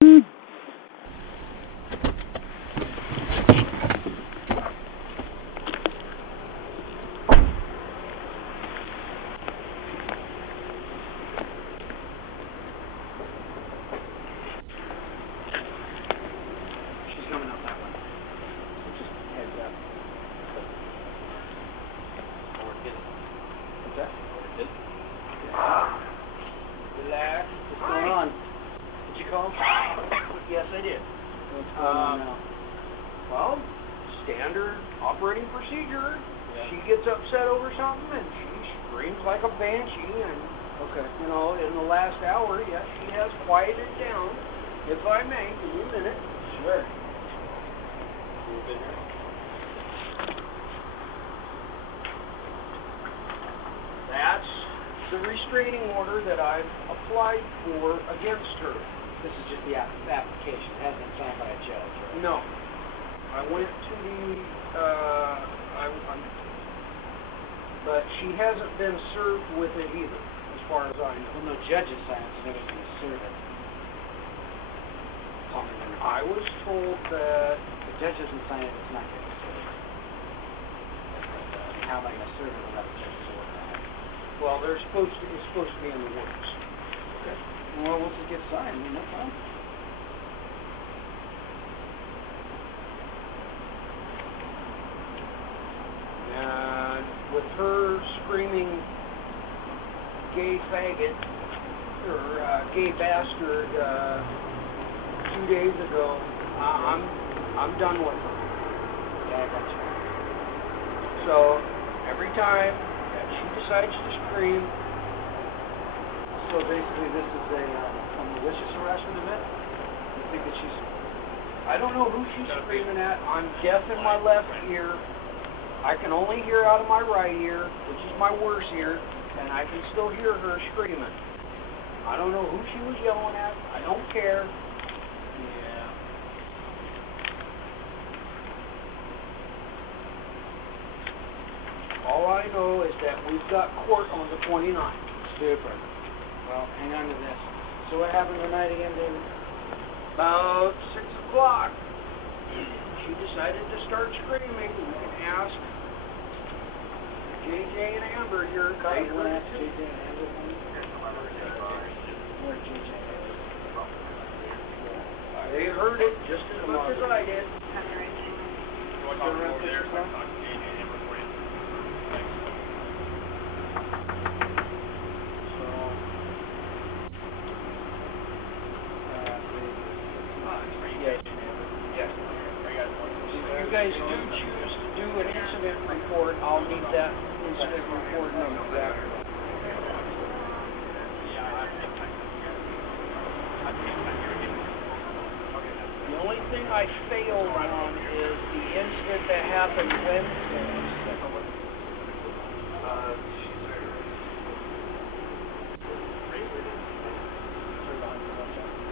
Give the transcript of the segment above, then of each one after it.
Relax. What's going on? Did you call? Yes, I did. What's going on now? Well, standard operating procedure. Yeah. She gets upset over something and she screams like a banshee. And Okay. you know, in the last hour, yes, she has quieted down. If I may, give me a minute. Sure. That's the restraining order that I've applied for against her. This is just the application. It hasn't been signed by a judge, right? No. I went to the, but she hasn't been served with it either, as far as I know. Well, no judges sign it, so nobody's going to serve it. I was told that, the judge doesn't sign it, it's not going to be served. How am I going to serve it without the judge's order on it? well, it's supposed to be in the works. Okay. Well, once it gets signed, no problem. And with her screaming gay faggot, or gay bastard, 2 days ago, I'm done with her. Yeah, I got you. So, every time that she decides to scream, So basically, this is a malicious harassment event? You think that she's... I don't know who she's screaming at. I'm deaf in my left ear. I can only hear out of my right ear, which is my worst ear, and I can still hear her screaming. I don't know who she was yelling at. I don't care. Yeah. All I know is that we've got court on the 29th. Super. Well, hang on to this. So what happened tonight again, David? About 6 o'clock, she decided to start screaming. You can ask JJ and Amber here. I They went heard after it JJ and Amber. Where JJ and Amber? They heard it just as much as I did. If you guys do choose to do an incident report, I'll need that incident report number. The only thing I failed on is the incident that happened Wednesday.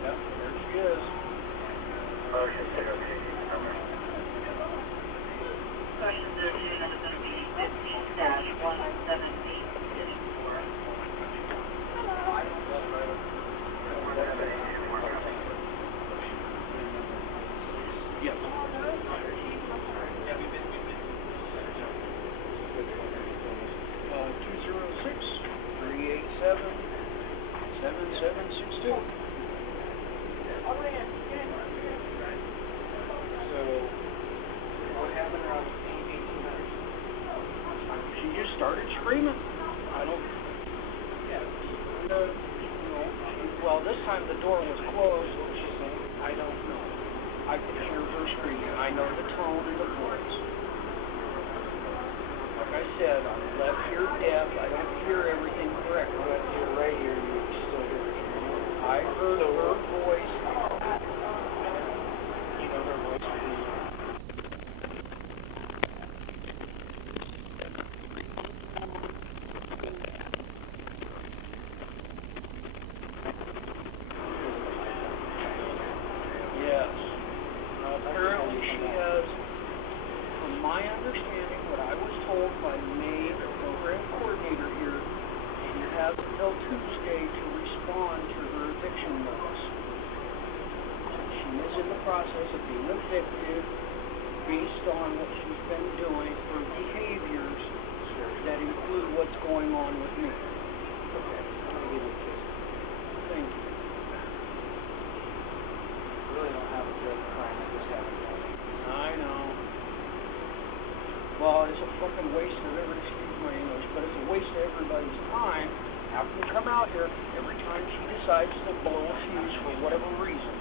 Yep, there she is. Question 13 is going to be 15-178. Yes. 206-387-7762. So, what happened around 1800? She just started screaming. I don't, well, this time the door was closed, what she's saying, I don't know. I could hear her screaming. I know the tone and the voice. Like I said, I'm left ear deaf. I don't hear everything correctly. Left ear, right ear, you still hear her screaming. I heard her voice. You know her voice would be... Yes. Apparently she has, from my understanding, what I was told by May, the program coordinator here, she has until Tuesday to respond to her eviction notice. process of being evicted based on what she's been doing for behaviors that include what's going on with me. Okay, I'm gonna give you a kiss. Thank you. I really don't have a good crime, I just have a gun. I know. Well, it's a fucking waste of every, excuse my English, but it's a waste of everybody's time having to come out here every time she decides to blow a fuse for whatever reason.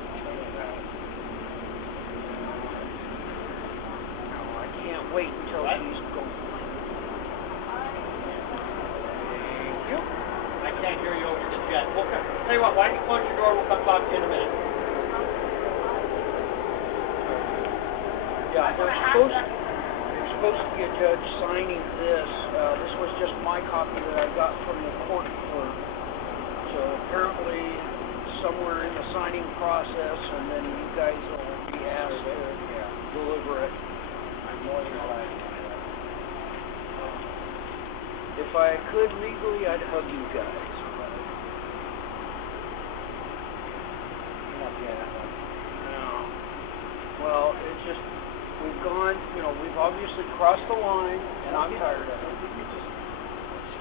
No, I can't wait until she's gone. Thank you. I can't hear you over the jet. We'll come, tell you what, why don't you close your door, we'll come talk to you in a minute. Yeah, there's supposed to be a judge signing this. This was just my copy that I got from the court clerk. So apparently somewhere in the signing process, and then you guys will be asked to deliver it. I'm more than glad to do that. If I could legally, I'd hug you guys. You're not getting that one. No. Well, it's just, we've gone, you know, we've obviously crossed the line, and I'm tired of it. You just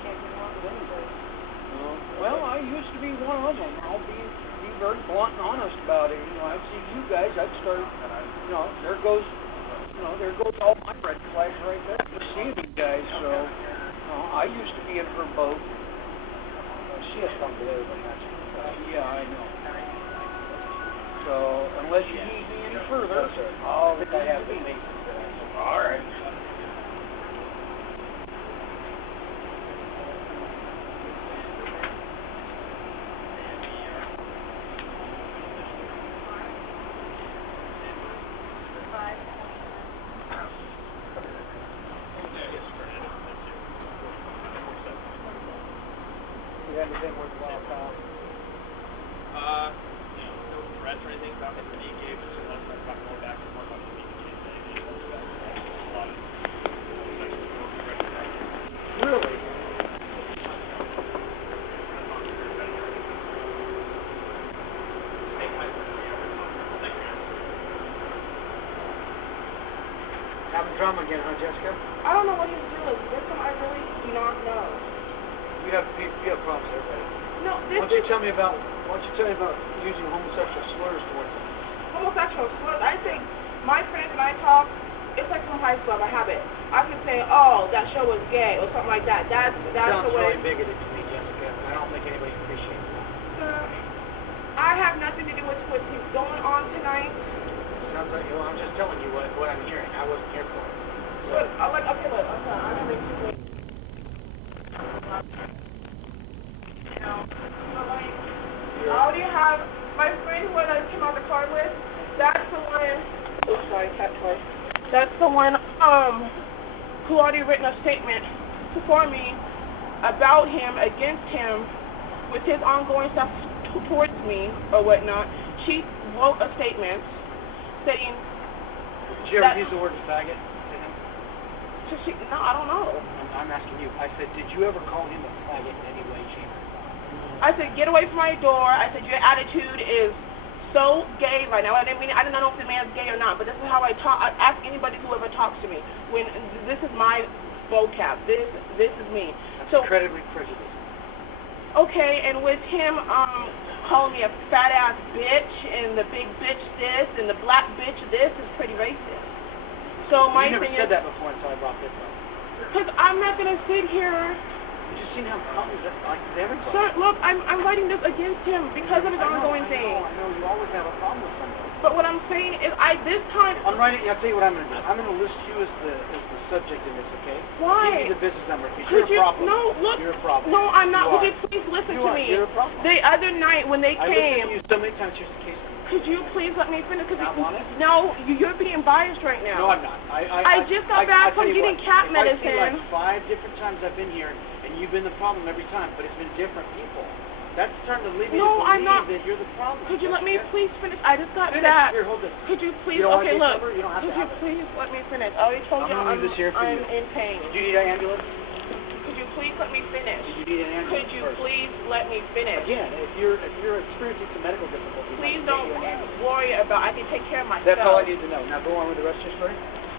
can't get along with anybody. Well, I used to be one of them. I'll be very blunt and honest about it. You know, I'd see you guys, I'd start, you know, there goes all my red flags right there. Just seeing you guys, so, I used to be in her boat. She has fun with everybody, not you. Yeah, I know. So, unless you need me any further, All that I have to make. all right. You got anything worthwhile, pal? No threats or anything about Mr. D gave us, so let's not talk more back and forth on the meeting. Really? Having drama again, huh, Jessica? I don't know what he's doing. This one I really do not know. You have problems with everybody. No, Why this don't you is tell me about using homosexual slurs towards them? homosexual slurs. I think my friends and I talk, it's like from high school, I have it. I can say, oh, that show was gay, or something like that. That's Sounds the way. really bigoted to me, Jessica. I don't think anybody appreciates that. I have nothing to do with what's going on tonight. Sounds like, well, I'm just telling you what I'm hearing. I wasn't here for it. So, But, okay, look, I'm gonna make you wait. You know, so like, I already have my friend who I came out the car with. That's the one. Oh, sorry, cat toy. That's the one. Who already written a statement for me about him, against him, with his ongoing stuff towards me or whatnot. She wrote a statement saying. did you ever use the word faggot to him? No, I don't know. I'm asking you. I said, did you ever call him a faggot in any way, shape, or form? I said, get away from my door. I said, your attitude is so gay right now. I didn't know if the man's gay or not, but this is how I talk. I ask anybody who ever talks to me. When this is my vocab. This is me. That's So incredibly prejudiced. okay, and with him calling me a fat ass bitch and the big bitch this and the black bitch this is pretty racist. So my You never thing said is, that before until I brought this up. because I'm not gonna sit here. You just seen how common that like everybody. Sir, look, I'm writing this against him because of his ongoing thing. I know. You always have a problem with somebody. But what I'm saying is, this time. I'm writing. I'll tell you what I'm going to do. I'm going to list you as the subject in this, okay? Why? I'll give you the business number because Could you're a problem. No, look. You're a problem. No, I'm not. You Would are. you please listen You to are. me? You're a problem. The other night when they I listened came. to you so many times. Here's the case. Could you please let me finish? Not want it? No, you're being biased right now. No, I'm not. I just got back from getting cat medicine. I've seen like 5 different times I've been here, and you've been the problem every time, but it's been different people. That's starting to lead me to believe I'm not. that you're the problem. Could you let me please finish? I just got Finish. back. Here, hold this. Could you please? You don't want Okay, a case look. number? You don't have Could to you have it. please let me finish? I already told I'm you going to leave this here for I'm you. in pain. Do you need an ambulance? Could you please let me finish? Do you need an ambulance Could you first? please let me finish? Again, if you're experiencing some medical difficulties, Please I can don't. get you an ambulance. worry about. I can take care of myself. That's all I need to know. Now go on with the rest of your story.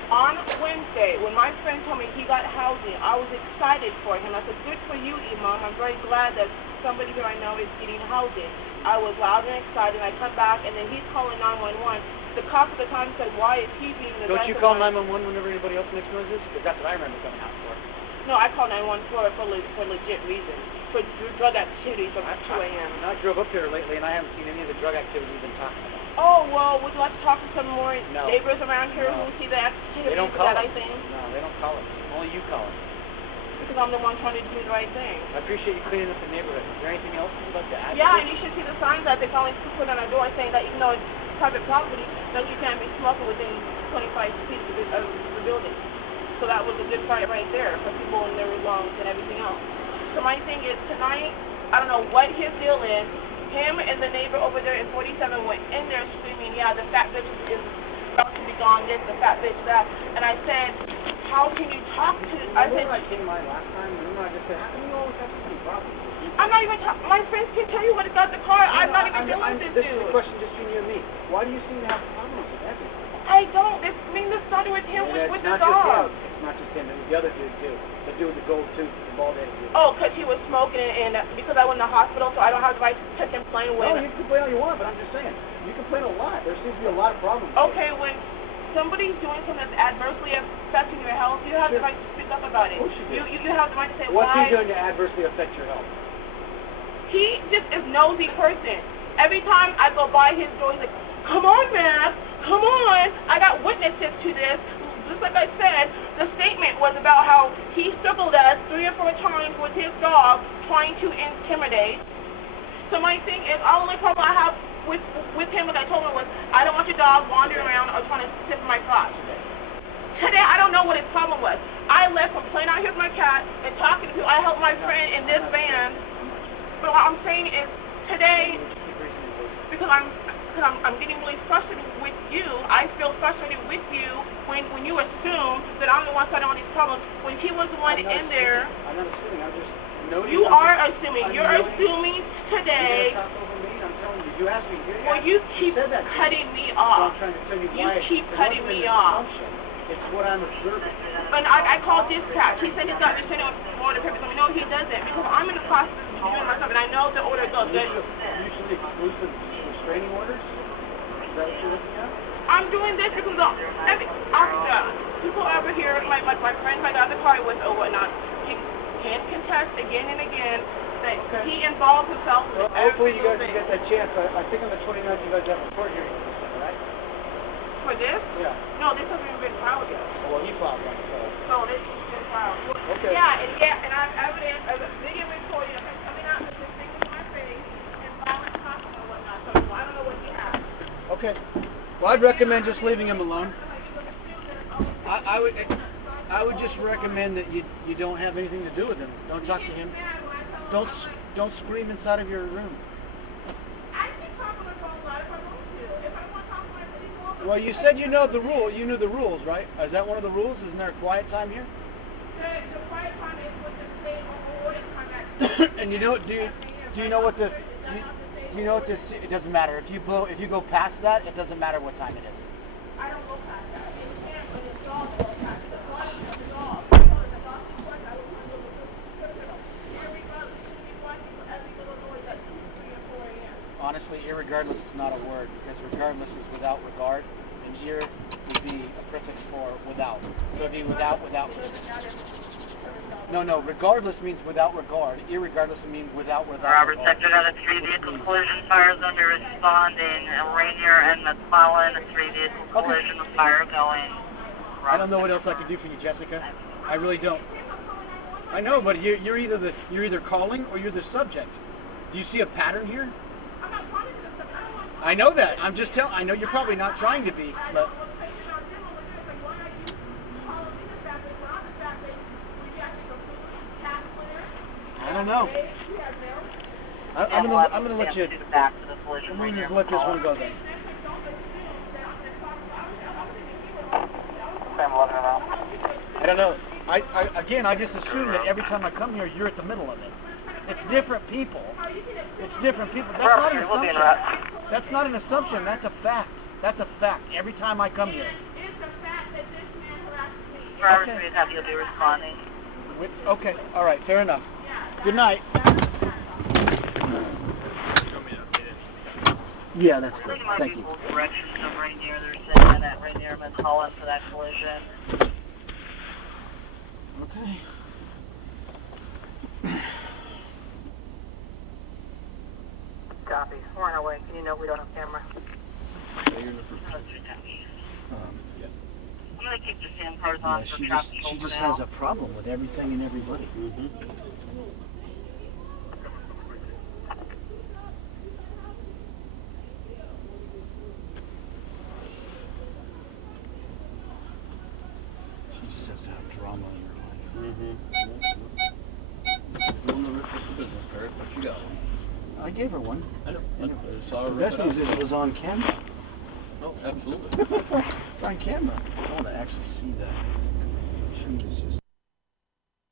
On Wednesday, when my friend told me he got housing, I was excited for him. I said, good for you, Imam. I'm very glad that somebody here I know is getting housing. I was loud and excited. I come back, and then he's calling 911. The cop at the time said, why is he being the Don't you call 911 whenever anybody else makes noises? Because that's what I remember coming out for. No, I called 911 for legit reasons. For drug activity from 2 a.m. I drove up here lately, and I haven't seen any of the drug activity you've been talking about. Oh, well, would you like to talk to some more No. neighbors around here No. who see the activity They don't call that it. I think? No, they don't call it. Only you call it. Because I'm the one trying to do the right thing. I appreciate you cleaning up the neighborhood. Is there anything else you'd like to add? Yeah, and you should see the signs that they finally put on our door saying that even though it's private property, that you can't be smoking within 25 feet of the building. So that was a good fight right there for people in their lungs and everything else. So my thing is, tonight, I don't know what his deal is. Him and the neighbor over there in 47 went in there screaming, yeah, the fat bitch is about to be gone, this, the fat bitch that. And I said, how can you talk to... I said, I came by last time, and I just said, how come you always have so many problems? I'm not even talking... My friends can tell you what got the car. I'm not even dealing with this This is dude. a question just between you and me. Why do you seem to have problems with everything? I don't. This started with him with the dog. It's not just him. It was the other dude, too. The dude with the gold tooth, the bald-headed dude. Oh, because he was smoking and because I went in the hospital, so I don't have the right to touch him playing with. No, you can complain all you want, but I'm just saying. You complain a lot. There seems to be a lot of problems. Okay, when somebody's doing something that's adversely affecting your health, you have the right to speak up about it. Of course you do. You have the right to say What's why. he doing to adversely affect your health? He just is nosy person. Every time I go by his door, he's like, come on, man, come on. I got witnesses to this. Just like I said, the statement was about how he circled us 3 or 4 times with his dog, trying to intimidate. So my thing is, the only problem I have with him, like I told him, was I don't want your dog wandering around or trying to sniff my crotch. Today, I don't know what his problem was. I left from playing out here with my cat and talking to people. I helped my friend in this van. But what I'm saying is, today, because I'm getting really frustrated with you. I feel frustrated with you when you assume that I'm the one starting all these problems. When he was the one in there. I'm not assuming. I'm just noting. You are assuming. You're assuming today. You're talk over me. I'm telling you. You asked me. Well, you keep cutting me off. I'm trying to tell you You why. keep cutting me off. It's what I'm observing. And I called dispatch. He said he's got to send it for order purpose. I mean, no, he doesn't. Because I'm in the process of doing myself, and I know the order goes. Usually exclusive restraining orders? Is that what you're looking at? I'm doing this because every officer, people over here, my friends I got in the car with or whatnot, can contest again and again that he involves himself with hopefully you guys thing. get that chance. I think on the 29th you guys have a court hearing for this thing, right? For this? Yeah. No, this hasn't even been filed yet. Well, he filed one, so. So this has been filed. Okay. Yeah, and I have evidence of a video recording of him coming out with this thing with my face and violent talking or whatnot. So I don't know what he has. Okay. Well, I'd recommend just leaving him alone. I would just recommend that you don't have anything to do with him. Don't talk to him. Don't scream inside of your room. I can talk on the phone loud if I want to. If I want to talk to my people. Well, you said you know the rule. You knew the rules, right? Is that one of the rules? Isn't there a quiet time here? The quiet time is with the state on order time. And you know, do you know what the do you know what this? It doesn't matter if you go past that. It doesn't matter what time it is. I don't go past that. It can, but it's dog go past. The blood of the dog. The dog is what I was going to do with criminal. Everybody should be watching for every little noise at 2, 3, and 4 a.m. Honestly, irregardless is not a word because regardless is without regard, and ir would be a prefix for without. So it'd be without. No. Regardless means without regard. Irregardless means without Robert, regard. sector another 3 vehicle collision, fires under responding. Rainier and McClellan, 3 vehicle collision, fire going. I don't know what else I can do for you, Jessica. I really don't. I know, but you're either calling or you're the subject. Do you see a pattern here? I'm not trying to do this. I don't want to. I know that. I'm just telling. I know you're probably not trying to be, but. I don't know. I'm gonna let you. I'm gonna just let this one go then. I don't know. I just assume that every time I come here, you're at the middle of it. It's different people. It's different people. That's not an assumption. That's not an assumption. That's a fact. That's a fact. Every time I come here. It's a fact that this man harassed me. Driver Okay. 3 will be responding. Okay. All right. Fair enough. Good night. Yeah, that's great. There might Thank be you. both directions of Rainier. They're saying that Rainier must call in for that collision. Okay. Copy. We're on our way. Can you note we don't have camera? I'm going to keep the SAM cars on for traffic She control just for now. has a problem with everything and everybody. She just has to have drama in her life. Doing the rest of the business card, but you got one. I gave her one. I know. And I saw her the rip best it news up. is it was on camera. Oh, absolutely. It's on camera. I want to actually see that.